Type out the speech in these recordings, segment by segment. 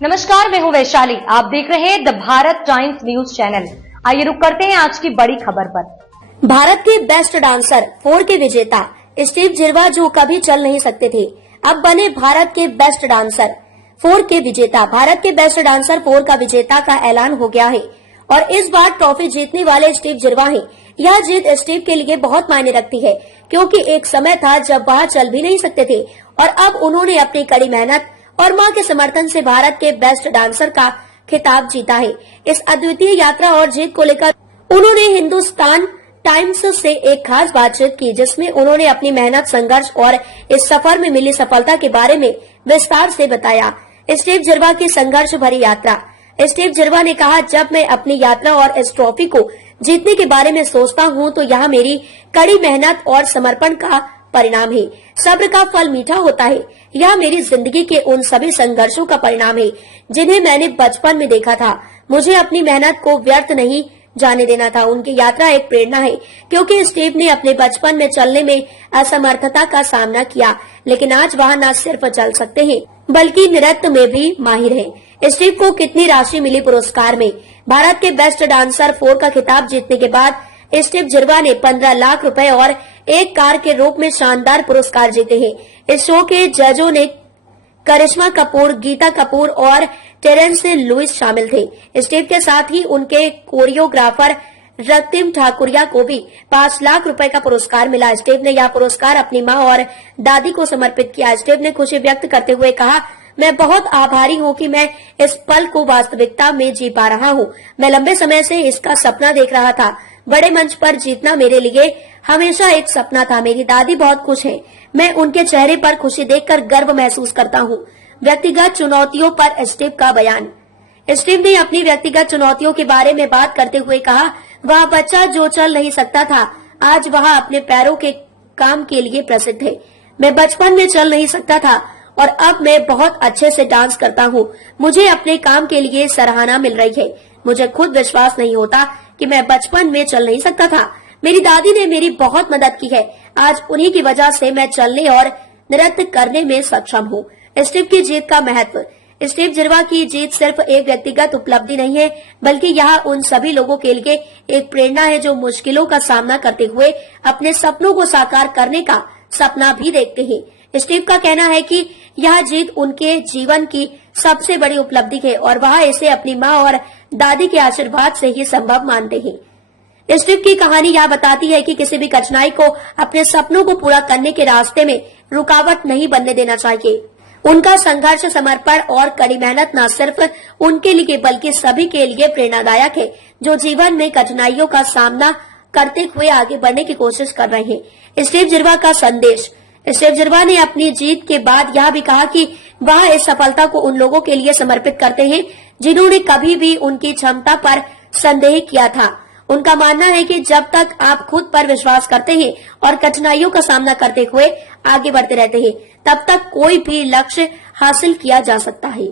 नमस्कार, मैं हूं वैशाली। आप देख रहे हैं the Bharat times news channel. आइए रुक करते हैं आज की बड़ी खबर पर। भारत के बेस्ट डांसर 4 के विजेता स्टीव जिरवा, जो कभी चल नहीं सकते थे, अब बने भारत के बेस्ट डांसर 4 के विजेता। भारत के बेस्ट डांसर 4 का विजेता का ऐलान हो गया है और इस बार ट्रॉफी जीतने वाले स्टीव जिरवा हैं। यह जीत स्टीव के लिए बहुत मायने रखती है, क्योंकि एक समय था जब वह चल भी नहीं सकते थे और अब उन्होंने अपनी कड़ी मेहनत और मां के समर्थन से भारत के बेस्ट डांसर का खिताब जीता है। इस अद्वितीय यात्रा और जीत को लेकर उन्होंने हिंदुस्तान टाइम्स से एक खास बातचीत की, जिसमें उन्होंने अपनी मेहनत, संघर्ष और इस सफर में मिली सफलता के बारे में विस्तार से बताया। स्टीव जिरवा की संघर्ष भरी यात्रा। स्टीव जिरवा ने कहा, जब मैं अपनी यात्रा और इस ट्रॉफी को जीतने के बारे में सोचता हूँ तो यह मेरी कड़ी मेहनत और समर्पण का परिणाम है। सब्र का फल मीठा होता है। यह मेरी जिंदगी के उन सभी संघर्षों का परिणाम है जिन्हें मैंने बचपन में देखा था। मुझे अपनी मेहनत को व्यर्थ नहीं जाने देना था। उनकी यात्रा एक प्रेरणा है, क्योंकि स्टीव ने अपने बचपन में चलने में असमर्थता का सामना किया, लेकिन आज वह न सिर्फ चल सकते हैं बल्कि नृत्य में भी माहिर हैं। स्टीव को कितनी राशि मिली पुरस्कार में? भारत के बेस्ट डांसर 4 का खिताब जीतने के बाद स्टीव जिरवा ने 15 लाख रुपए और एक कार के रूप में शानदार पुरस्कार जीते हैं। इस शो के जजों ने करिश्मा कपूर, गीता कपूर और टेरेंस लुइस शामिल थे। स्टीव के साथ ही उनके कोरियोग्राफर रतिम ठाकुरिया को भी 5 लाख रुपए का पुरस्कार मिला। स्टीव ने यह पुरस्कार अपनी मां और दादी को समर्पित किया। स्टीव ने खुशी व्यक्त करते हुए कहा, मैं बहुत आभारी हूँ कि मैं इस पल को वास्तविकता में जी पा रहा हूँ। मैं लंबे समय से इसका सपना देख रहा था। बड़े मंच पर जीतना मेरे लिए हमेशा एक सपना था। मेरी दादी बहुत खुश है। मैं उनके चेहरे पर खुशी देखकर गर्व महसूस करता हूँ। व्यक्तिगत चुनौतियों पर स्टीव का बयान। स्टीव ने अपनी व्यक्तिगत चुनौतियों के बारे में बात करते हुए कहा, वह बच्चा जो चल नहीं सकता था, आज वह अपने पैरों के काम के लिए प्रसिद्ध है। मैं बचपन में चल नहीं सकता था और अब मैं बहुत अच्छे से डांस करता हूँ। मुझे अपने काम के लिए सराहना मिल रही है। मुझे खुद विश्वास नहीं होता कि मैं बचपन में चल नहीं सकता था। मेरी दादी ने मेरी बहुत मदद की है। आज उन्हीं की वजह से मैं चलने और नृत्य करने में सक्षम हूँ। स्टीव की जीत का महत्व। स्टीव जिरवा की जीत सिर्फ एक व्यक्तिगत उपलब्धि नहीं है, बल्कि यह उन सभी लोगों के लिए एक प्रेरणा है जो मुश्किलों का सामना करते हुए अपने सपनों को साकार करने का सपना भी देखते हैं। स्टीव का कहना है कि यह जीत उनके जीवन की सबसे बड़ी उपलब्धि है और वह इसे अपनी मां और दादी के आशीर्वाद से ही संभव मानते हैं। स्टीव की कहानी यह बताती है कि किसी भी कठिनाई को अपने सपनों को पूरा करने के रास्ते में रुकावट नहीं बनने देना चाहिए। उनका संघर्ष, समर्पण और कड़ी मेहनत न सिर्फ उनके लिए बल्कि सभी के लिए प्रेरणादायक है, जो जीवन में कठिनाइयों का सामना करते हुए आगे बढ़ने की कोशिश कर रहे हैं। स्टीव जिरवा का संदेश। स्टीव जिरवा ने अपनी जीत के बाद यह भी कहा कि वह इस सफलता को उन लोगों के लिए समर्पित करते हैं जिन्होंने कभी भी उनकी क्षमता पर संदेह किया था। उनका मानना है कि जब तक आप खुद पर विश्वास करते हैं और कठिनाइयों का सामना करते हुए आगे बढ़ते रहते हैं, तब तक कोई भी लक्ष्य हासिल किया जा सकता है।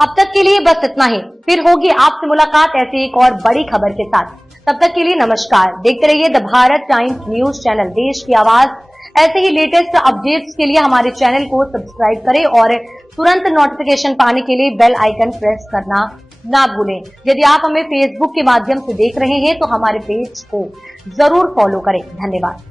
अब तक के लिए बस इतना ही। फिर होगी आपसे मुलाकात ऐसी एक और बड़ी खबर के साथ। तब तक के लिए नमस्कार। देखते रहिए the Bharat times news channel, देश की आवाज। ऐसे ही लेटेस्ट अपडेट्स के लिए हमारे चैनल को सब्सक्राइब करें और तुरंत नोटिफिकेशन पाने के लिए बेल आइकन प्रेस करना ना भूलें। यदि आप हमें फेसबुक के माध्यम से देख रहे हैं तो हमारे पेज को जरूर फॉलो करें। धन्यवाद।